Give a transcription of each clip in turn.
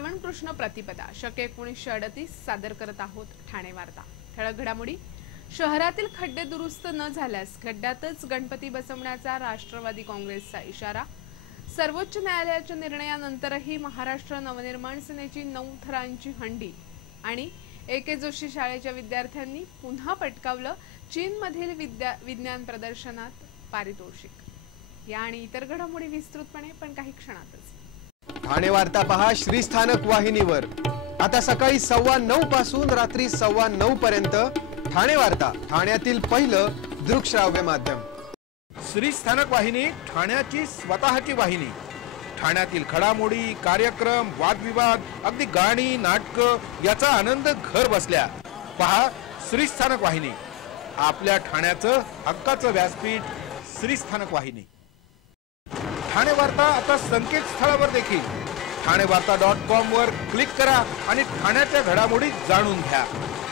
श्रावण कृष्ण प्रतिपदा शके 1938 सादर करत आहोत ठाणे वार्ता। ठळक घडामोडी। शहरातील खड्डे दुरुस्त न झाल्यास खड्ड्यातच गणपती बसवण्याचा राष्ट्रवादी काँग्रेसचा इशारा। सर्वोच्च न्यायालयाच्या निर्णयानंतरही महाराष्ट्र नवनिर्माण सेनेची 9 थरांची हंडी आणि ए.के. जोशी शाळेच्या विद्यार्थ्यांनी पुन्हा पटकावलं चीनमधील विज्ञान प्रदर्शनात पारितोषिक। या आणि इतर घडामोडी विस्तृतपणे पण काही क्षणातच। ठाणे वार्ता पहा श्रीस्थानक वाहिनीवर। आता सकाळी 9:15 पासून रात्री 9:15 पर्यंत ठाणे वार्ता, ठाण्यातील पहिलं दृकश्राव्य माध्यम। श्रीस्थानक वाहिनी ठाण्याची स्वतःची वाहिनी। ठाण्यातील घडामोडी, कार्यक्रम, वादविवाद, अगदी गाणी, नाटक याचा आनंद घर बसल्या पहा श्रीस्थानक वाहिनी। आपल्या ठाण्याचं हक्काचं व्यासपीठ श्रीस्थानक वाहिनी। ठाणे वार्ता आता संकेतस्थळावर देखील ठाणेवार्ता.com वर क्लिक करा आणि ठाण्याच्या घडामोडी जाणून घ्या।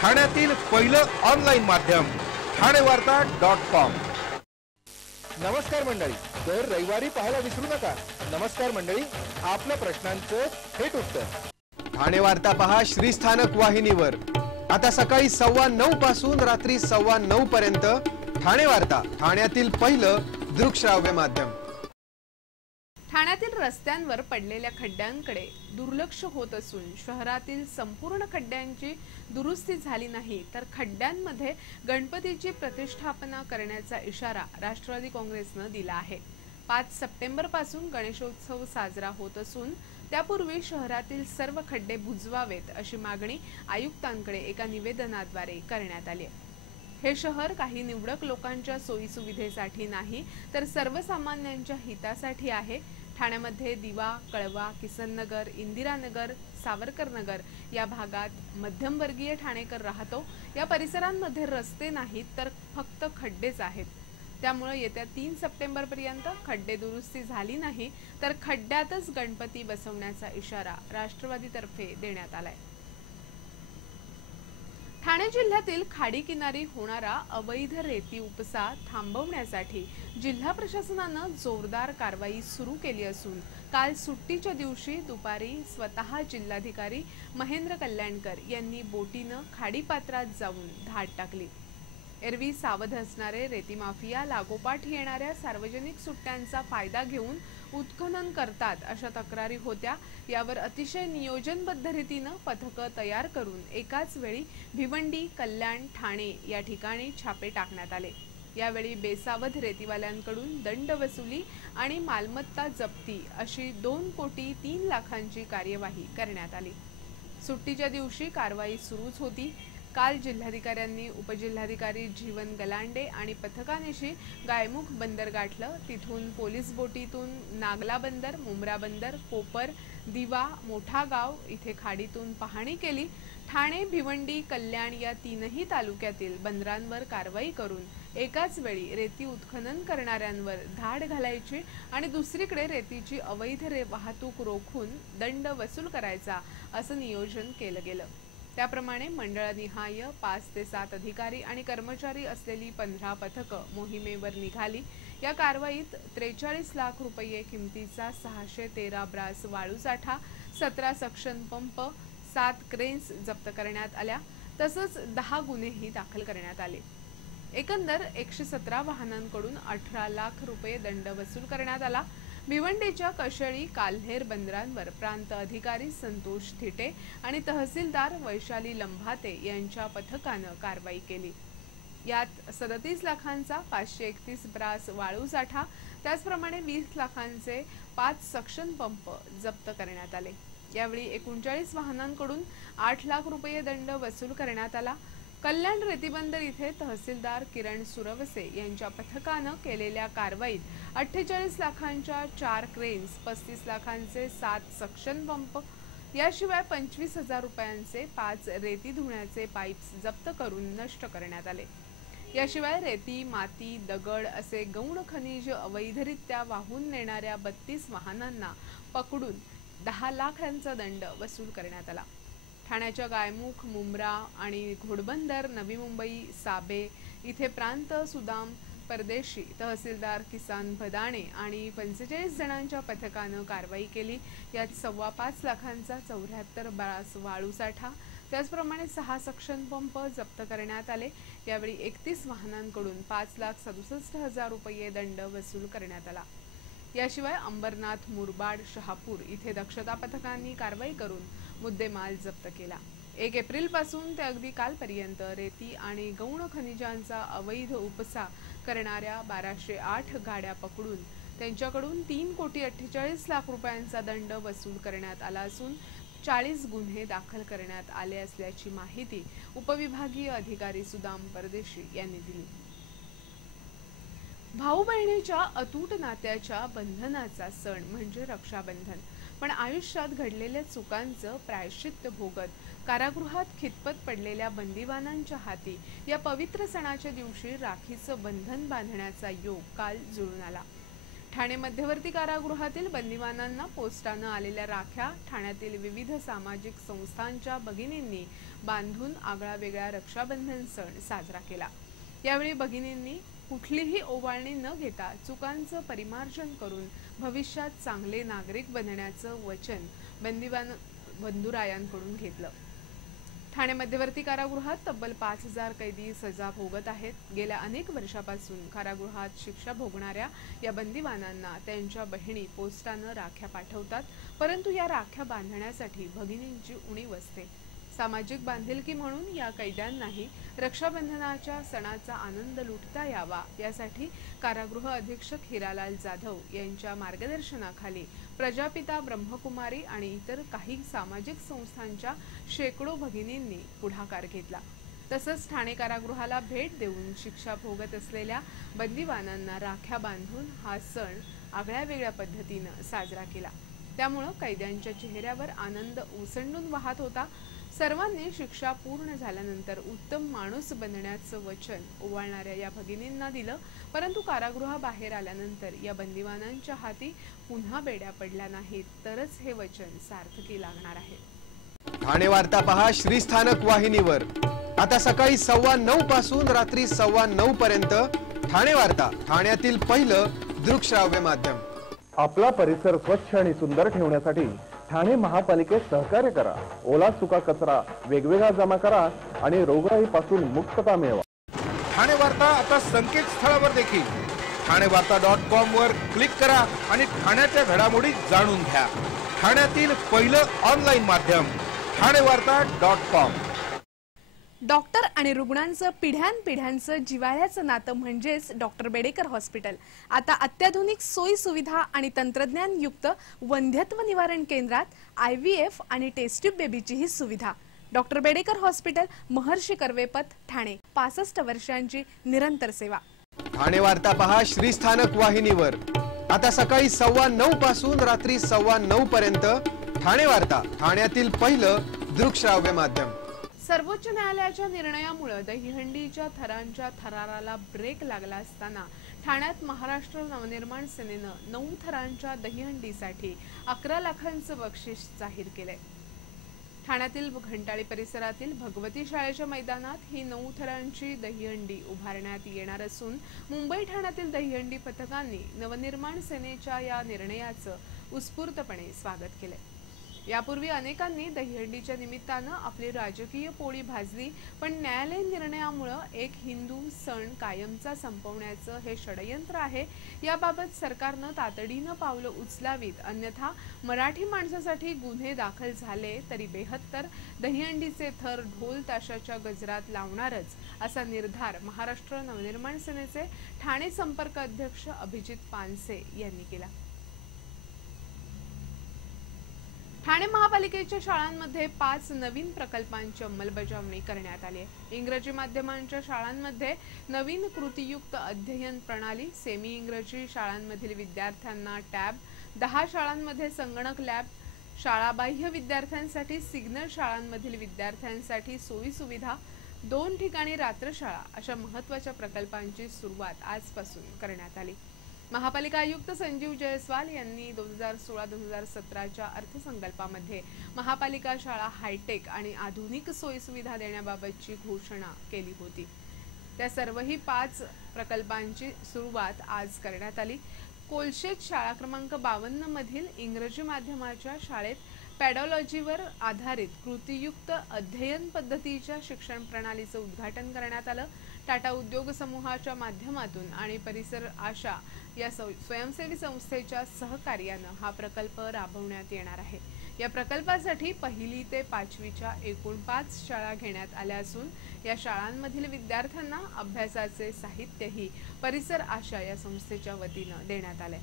ठाण्यातील पहिलं ऑनलाईन माध्यम ठाणेवार्ता.com। नमस्कार मंडळी, दर रविवारी पाहायला विसरू नका। नमस्कार मंडळी, आपल्या प्रश्नांचं थेट उत्तर। ठाणे वार्ता पहा श्रीस्थानक वाहिनीवर। आता सकाळी 9:15 पासून रात्री 9:15 पर्यंत ठाणे वार्ता, ठाण्यातील पहिलं दृकश्राव्य माध्यम। ठाण्यातील रस्त्यांवर पडलेल्या खड्ड्यांकडे दुर्लक्ष होत असून शहरातील संपूर्ण खड्ड्यांची दुरुस्ती झाली नाही तर खड्ड्यांमध्ये गणपतीची प्रतिष्ठापना करण्याचा इशारा राष्ट्रवादी काँग्रेसने दिला आहे। 5 सप्टेंबर पासून गणेशोत्सव साजरा होत असून त्यापूर्वी शहरातील सर्व खड्डे बुजवावेत अशी मागणी आयुक्तांकडे एका निवेदनाद्वारे करण्यात आली आहे। हे शहर काही निवडक लोकांच्या सोयीसुविधेसाठी नाही तर सर्वसामान्यांच्या हितासाठी आहे। ठाण्यामध्ये दिवा, कळवा, किसननगर, इंदिरानगर, सावरकर नगर या भागात मध्यमवर्गीय ठाणेकर राहतो। या परिसरांमध्ये रस्ते नाहीत तर फक्त खड्डेच आहेत। त्यामुळे येत्या 3 सप्टेंबर पर्यंत खड्डे दुरुस्ती झाली नाही तर खड्ड्यातच गणपती बसवण्याचा इशारा राष्ट्रवादीतर्फे देण्यात आलाय। ठाणे जिल्ह्यातील खाडी किनारी होणारा अवैध रेती उपसा थांबवण्यासाठी जिल्हा प्रशासनाने जोरदार कारवाई सुरू केली असून काल सुट्टीच्या दिवशी दुपारी स्वतः जिल्हाधिकारी महेंद्र कल्याणकर यांनी बोटीने खाडीपात्रात जाऊन धाड टाकली। एरवी सावध असणारे रेती माफिया लागोपाठ येणाऱ्या सार्वजनिक सुट्ट्यांचा फायदा घेऊन उत्खनन करतात अशा तक्रारी होत्या। यावर अतिशय नियोजनबद्ध रीतीने पथकं तयार करून एकाच वेळी भिवंडी, कल्याण, ठाणे या ठिकाणी छापे टाकण्यात आले। यावेळी बेसावध रेतीवाल्यांकडून दंड वसुली आणि मालमत्ता जप्ती अशी 2 कोटी 3 लाखांची कार्यवाही करण्यात आली। सुट्टीच्या दिवशी कारवाई सुरूच होती। काल जिल्हाधिकाऱ्यांनी उपजिल्हाधिकारी जीवन गलांडे आणि पथकानेशी गायमुख बंदर गाठलं। तिथून पोलीस बोटीतून नागला बंदर, मुंब्रा बंदर, कोपर, दिवा, मोठा गाव इथे खाडीतून पाहणी केली। ठाणे, भिवंडी, कल्याण या 3ही तालुक्यातील बंदरांवर कारवाई करून एकाच वेळी रेती उत्खनन करणाऱ्यांवर धाड घालायची आणि दुसरीकडे रेतीची अवैध वाहतूक रोखून दंड वसूल करायचा असं नियोजन केलं गेलं। त्याप्रमाणे मंडळनिहाय 5 ते 7 अधिकारी आणि कर्मचारी असलेली 15 पथकं मोहिमेवर निघाली। या कारवाईत 43 लाख रुपये किमतीचा 613 ब्रास वाळू साठा, 17 सक्शन पंप, 7 क्रेन्स जप्त करण्यात आल्या तसंच 10 गुन्हेही दाखल करण्यात आले। एकंदर 117 वाहनांकडून 18 लाख रुपये दंड वसूल करण्यात आला। भिवंडीच्या कशेळी, काल्हेर बंदरांवर प्रांत अधिकारी संतोष थिटे आणि तहसीलदार वैशाली लंभाते यांच्या पथकानं कारवाई केली। यात 37 लाखांचा 531 ब्रास वाळू साठा, त्याचप्रमाणे 20 लाखांचे 5 सक्शन पंप जप्त करण्यात आले। यावेळी 39 वाहनांकडून 8 लाख रुपये दंड वसूल करण्यात आला। कल्याण रेतीबंदर इथे तहसीलदार किरण सुरवसे यांच्या पथकानं केलेल्या कारवाईत 48 लाखांच्या 4 क्रेन्स, 35 लाखांचे 7 सक्शन पंप याशिवाय 25,000 रुपयांचे 5 रेती धुण्याचे पाईप्स जप्त करून नष्ट करण्यात आले। याशिवाय रेती, माती, दगड असे गौण खनिज अवैधरित्या वाहून नेणाऱ्या 32 वाहनांना पकडून 10 लाखांचा दंड वसूल करण्यात आला। ठाण्याच्या गायमुख, मुंब्रा आणि घोडबंदर, नवी मुंबई, साबे इथे प्रांत, सुदाम, परदेशी, तहसीलदार किसान भदाणे आणि 45 जणांच्या पथकानं कारवाई केली। यात 5.25 लाखांचा 74 बाळास वाळू साठा, त्याचप्रमाणे 6 सक्शन पंप जप्त करण्यात आले। यावेळी 31 वाहनांकडून 5,67,000 रुपये दंड वसूल करण्यात आला। याशिवाय अंबरनाथ, मुरबाड, शहापूर इथे दक्षता पथकांनी कारवाई करून मुद्देमाल जप्त केला। 1 एप्रिलपासून ते अगदी कालपर्यंत रेती आणि गौण खनिजांचा अवैध उपसा करणाऱ्या 1208 गाड्या पकडून त्यांच्याकडून 3,48,00,000 रुपयांचा दंड वसूल करण्यात आला असून 40 गुन्हे दाखल करण्यात आले असल्याची माहिती उपविभागीय अधिकारी सुदाम परदेशी यांनी दिली। भाऊ बहिणीच्या अतूट नात्याच्या बंधनाचा सण म्हणजे रक्षाबंधन, पण आयुष्यात घडलेल्या चुकांचं प्रायश्चित्त भोगत कारागृहात खितपत पडलेल्या बंदिवानांच्या हाती या पवित्र सणाच्या दिवशी राखीचं बंधन बांधण्याचा योग काल जुळून आला। ठाणे मध्यवर्ती कारागृहातील बंदिवानांना पोस्टानं आलेल्या राख्या ठाण्यातील विविध सामाजिक संस्थांच्या भगिनींनी बांधून आगळा वेगळा रक्षाबंधन सण साजरा केला। यावेळी भगिनींनी कुठलीही ओवाळणी न घेता चुकांचं परिमार्जन करून भविष्यात चांगले नागरिक बनण्याचं वचन बंधुरायांकडून घेतलं। ठाणे मध्यवर्ती कारागृहात तब्बल 5,000 कैदी सजा भोगत आहेत। गेल्या अनेक वर्षापासून कारागृहात शिक्षा भोगणाऱ्या या बंदिवानांना त्यांच्या बहिणी पोस्टानं राख्या पाठवतात, परंतु या राख्या बांधण्यासाठी भगिनींची उणीव असते। सामाजिक बांधिलकी म्हणून या कैद्यांनाही रक्षाबंधनाच्या सणाचा आनंद लुटता यावा यासाठी कारागृह अधीक्षक हिरालाल जाधव यांच्या मार्गदर्शनाखाली प्रजापिता ब्रह्मकुमारी आणि इतर काही सामाजिक संस्थांच्या शेकडो भगिनींनी पुढाकार घेतला। तसंच ठाणे कारागृहाला भेट देऊन शिक्षा भोगत असलेल्या बंदिवानांना राख्या बांधून हा सण आगळ्या वेगळ्या पद्धतीनं साजरा केला। त्यामुळे कैद्यांच्या चेहऱ्यावर आनंद ओसंडून वाहत होता। सर्वांनी शिक्षा पूर्ण झाल्यानंतर उत्तम माणूस बनण्याचं वचन ओवाळणाऱ्या या भगिनींना दिलं, परंतु कारागृहाबाहेर आल्यानंतर या बंदिवानांच्या हाती पुन्हा बेड्या पडल्या नाहीत तरच हे वचन सार्थकी लागणार आहे। ठाणे वार्ता पहा श्रीस्थानक वाहिनीवर। आता सकाळी 9:15 पासून रात्री 9:15 पर्यंत ठाणे वार्ता, ठाण्यातील पहिलं दृकश्राव्य माध्यम। आपला परिसर स्वच्छ आणि सुंदर ठेवण्यासाठी ठाणे महापालिकेत सहकार्य करा। ओला सुका कचरा वेगवेगळा जमा करा आणि रोगराईपासून मुक्तता मिळवा। ठाणे वार्ता आता संकेतस्थळावर देखील ठाणेवार्ता.com वर क्लिक करा आणि ठाण्याच्या घडामोडी जाणून घ्या। ठाण्यातील पहिलं ऑनलाईन माध्यम ठाणेवार्ता.com। डॉक्टर आणि रुग्णांचं पिढ्यानपिढ्यांचं जिव्हाळ्याचं नातं म्हणजेच डॉक्टर बेडेकर हॉस्पिटल आता अत्याधुनिक सोयी सुविधा आणि तंत्रज्ञान युक्त वंध्यत्व निवारण केंद्रात IVF आणि टेस्ट ट्यूब बेबीची ही सुविधा। डॉक्टर बेडेकर हॉस्पिटल, महर्षी कर्वेपथ, ठाणे। 65 वर्षांची निरंतर सेवा। ठाणे वार्ता पहा श्रीस्थानक वाहिनीवर। आता सकाळी 9:15 पासून रात्री 9:15 पर्यंत ठाणे वार्ता, ठाण्यातील पहिलं दृकश्राव्य माध्यम। सर्वोच्च न्यायालयाच्या निर्णयामुळे दहीहंडीच्या थरांच्या थराराला ब्रेक लागला असताना ठाण्यात महाराष्ट्र नवनिर्माण सेनेनं 9 थरांच्या दहीहंडीसाठी 11 लाखांचं बक्षीस जाहीर केलंय। ठाण्यातील घंटाळी परिसरातील भगवती शाळेच्या मैदानात ही 9 थरांची दहीहंडी उभारण्यात येणार असून मुंबई ठाण्यातील दहीहंडी पथकांनी नवनिर्माण सेनेच्या या निर्णयाचं उत्स्फूर्तपणे स्वागत केलंय। यापूर्वी अनेकांनी दहीहंडीच्या निमित्तानं आपली राजकीय पोळी भाजली, पण न्यायालयीन निर्णयामुळे एक हिंदू सण कायमचा संपवण्याचं हे षडयंत्र आहे। याबाबत सरकारनं तातडीनं पावलं उचलावीत, अन्यथा मराठी माणसासाठी गुन्हे दाखल झाले तरी बेहत्तर, दहीहंडीचे थर ढोल ताशाच्या गजरात लावणारच असा निर्धार महाराष्ट्र नवनिर्माण सेनेचे ठाणे संपर्क अध्यक्ष अभिजित पानसे यांनी केला। ठाणे महापालिकेच्या शाळांमध्ये 5 नवीन प्रकल्पांची अंमलबजावणी करण्यात आली आहे। इंग्रजी माध्यमांच्या शाळांमध्ये नवीन कृतीयुक्त अध्ययन प्रणाली, सेमी इंग्रजी शाळांमधील विद्यार्थ्यांना टॅब, 10 शाळांमध्ये संगणक लॅब, शाळाबाह्य विद्यार्थ्यांसाठी सिग्नल, शाळांमधील विद्यार्थ्यांसाठी सोयी सुविधा, 2 ठिकाणी रात्रशाळा अशा महत्त्वाच्या प्रकल्पांची सुरुवात आजपासून करण्यात आली। महापालिका आयुक्त संजीव जयस्वाल यांनी 2016-2017च्या अर्थसंकल्पामध्ये महापालिका शाळा हायटेक आणि आधुनिक सोयीसुविधा देण्याबाबतची घोषणा केली होती। त्या सर्वही 5 प्रकल्पांची सुरुवात आज करण्यात आली। कोलशेत शाळा क्रमांक 52 मधील इंग्रजी माध्यमाच्या शाळेत पॅडॉलॉजीवर आधारित कृतीयुक्त अध्ययन पद्धतीच्या शिक्षण प्रणालीचं उद्घाटन करण्यात आलं। टाटा उद्योग समूहाच्या माध्यमातून आणि परिसर आशा या स्वयंसेवी संस्थेच्या सहकार्यानं हा प्रकल्प राबवण्यात येणार आहे। या प्रकल्पासाठी 1ली ते 5वीच्या एकूण 5 शाळा घेण्यात आल्या असून या शाळांमधील विद्यार्थ्यांना अभ्यासाचे साहित्यही परिसर आशा या संस्थेच्या वतीनं देण्यात आले।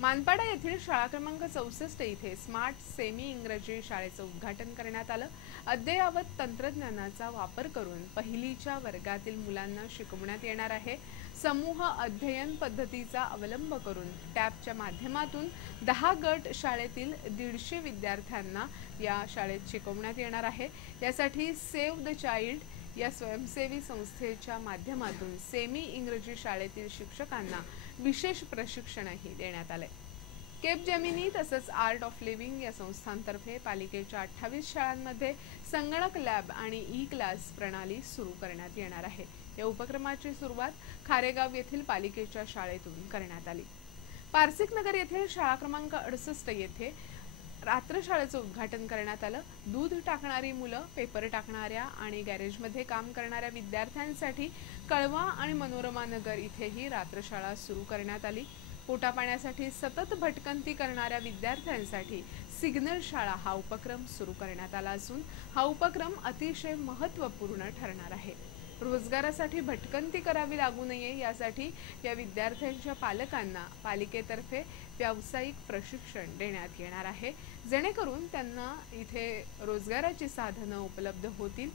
मानपाडा येथील शाळा क्रमांक 64 इथे स्मार्ट सेमी इंग्रजी शाळेचं उद्घाटन करण्यात आलं। अद्ययावत तंत्रज्ञानाचा वापर करून 1लीच्या वर्गातील मुलांना शिकवण्यात येणार आहे। समूह अध्ययन पद्धतीचा अवलंब करून टॅबच्या माध्यमातून 10 गट शाळेतील 150 विद्यार्थ्यांना या शाळेत शिकवण्यात येणार आहे। यासाठी सेव्ह द चाइल्ड या स्वयंसेवी संस्थेच्या माध्यमातून सेमी इंग्रजी शाळेतील शिक्षकांना विशेष प्रशिक्षणही देण्यात आले। केप जेमिनी तसंच आर्ट ऑफ लिव्हिंग या संस्थांतर्फे पालिकेच्या 28 शाळांमध्ये संगणक लॅब आणि ई क्लास प्रणाली सुरू करण्यात येणार आहे। या उपक्रमाची सुरुवात खारेगाव येथील पालिकेच्या शाळेतून करण्यात आली। पारसिक नगर येथील शाळा क्रमांक 68 येथे रात्रशाळेचं उद्घाटन करण्यात आलं। दूध टाकणारी मुलं, पेपर टाकणाऱ्या आणि गॅरेजमध्ये काम करणाऱ्या विद्यार्थ्यांसाठी कळवा आणि मनोरमा नगर इथेही रात्रशाळा सुरू करण्यात आली। पोटापाण्यासाठी सतत भटकंती करणाऱ्या विद्यार्थ्यांसाठी सिग्नल शाळा हा उपक्रम सुरू करण्यात आला असून हा उपक्रम अतिशय महत्त्वपूर्ण ठरणार आहे। रोजगारासाठी भटकंती करावी लागू नये यासाठी या विद्यार्थ्यांच्या पालकांना पालिकेतर्फे व्यावसायिक प्रशिक्षण देण्यात येणार आहे, जेणेकरून त्यांना इथे रोजगाराची साधनं उपलब्ध होतील।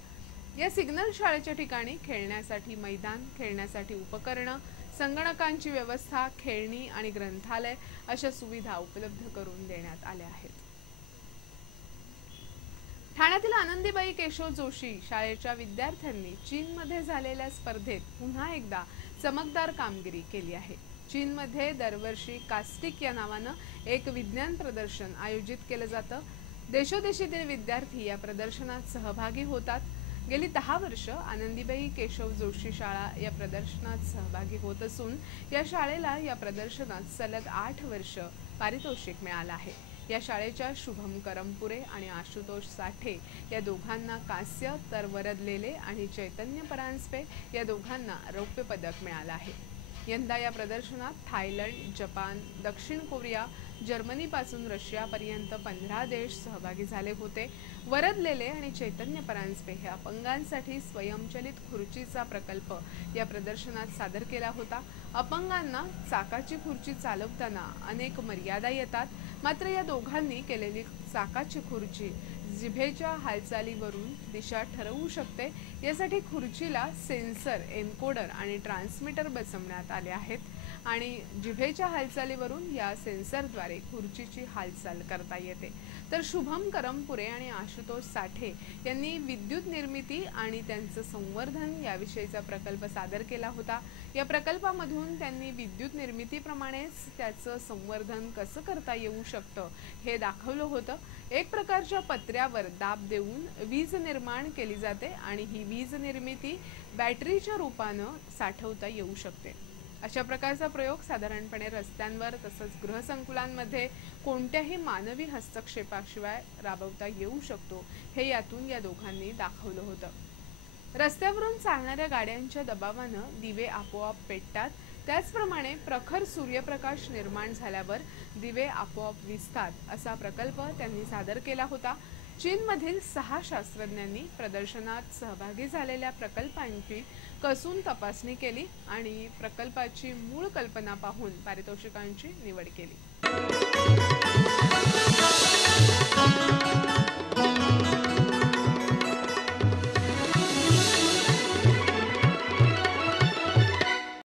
या सिग्नल शाळेच्या ठिकाणी खेळण्यासाठी मैदान, खेळण्यासाठी उपकरणं, संगणकांची व्यवस्था, खेळणी आणि ग्रंथालय अशा सुविधा उपलब्ध करून देण्यात आल्या आहेत। ठाण्यातील आनंदीबाई केशव जोशी शाळेच्या विद्यार्थ्यांनी चीनमध्ये झालेल्या स्पर्धेत पुन्हा एकदा चमकदार कामगिरी केली आहे। चीनमध्ये दरवर्षी कास्टिक या नावानं एक विज्ञान प्रदर्शन आयोजित केलं जातं। देशोदेशीतील विद्यार्थी या प्रदर्शनात सहभागी होतात। गेली 10 वर्ष आनंदीबाई केशव जोशी शाळा या प्रदर्शनात सहभागी होत असून या शाळेला या प्रदर्शनात सलग 8 वर्ष पारितोषिक मिळालं आहे। या शाळेच्या शुभम करमपुरे आणि आशुतोष साठे या दोघांना कांस्य, तर वरदलेले आणि चैतन्य परांजपे या दोघांना रौप्य पदक मिळालं आहे। यंदा या प्रदर्शनात थायलंड, जपान, दक्षिण कोरिया, जर्मनीपासून रशियापर्यंत 15 देश सहभागी झाले होते। वरदलेले आणि चैतन्य परांजपे हे अपंगांसाठी स्वयंचलित खुर्चीचा प्रकल्प या प्रदर्शनात सादर केला होता। अपंगांना चाकाची खुर्ची चालवताना अनेक मर्यादा येतात, मात्र या दोघांनी केलेली चाकाची खुर्ची जिभेच्या हालचालीवरून दिशा ठरवू शकते। यासाठी खुर्चीला सेन्सर, एन्कोडर आणि ट्रान्समीटर बसवण्यात आले आहेत आणि जिभेच्या हालचालीवरून या सेन्सरद्वारे खुर्चीची हालचाल करता येते। तर शुभम करमपुरे आणि आशुतोष साठे यांनी विद्युत निर्मिती आणि त्यांचं संवर्धन याविषयीचा प्रकल्प सादर केला होता। या प्रकल्पामधून त्यांनी विद्युत निर्मितीप्रमाणेच त्याचं संवर्धन कसं करता येऊ शकतं हे दाखवलं होतं। एक प्रकारच्या पत्र्यावर दाब देऊन वीज निर्माण केली जाते आणि ही वीज निर्मिती बॅटरीच्या रूपानं साठवता येऊ शकते। अशा प्रकारचा प्रयोग साधारणपणे रस्त्यांवर तसंच गृहसंकुलांमध्ये कोणत्याही मानवी हस्तक्षेपाशिवाय राबवता येऊ शकतो, हे यातून या दोघांनी दाखवलं होतं। रस्त्यावरून चालणाऱ्या गाड्यांच्या दबावानं दिवे आपोआप पेटतात, त्याचप्रमाणे प्रखर सूर्यप्रकाश निर्माण झाल्यावर दिवे आपोआप विझतात, असा प्रकल्प त्यांनी सादर केला होता। चीनमधील 6 शास्त्रज्ञांनी प्रदर्शनात सहभागी झालेल्या प्रकल्पांची कसून तपासणी केली आणि प्रकल्पाची मूळ कल्पना पाहून पारितोषिकांची निवड केली।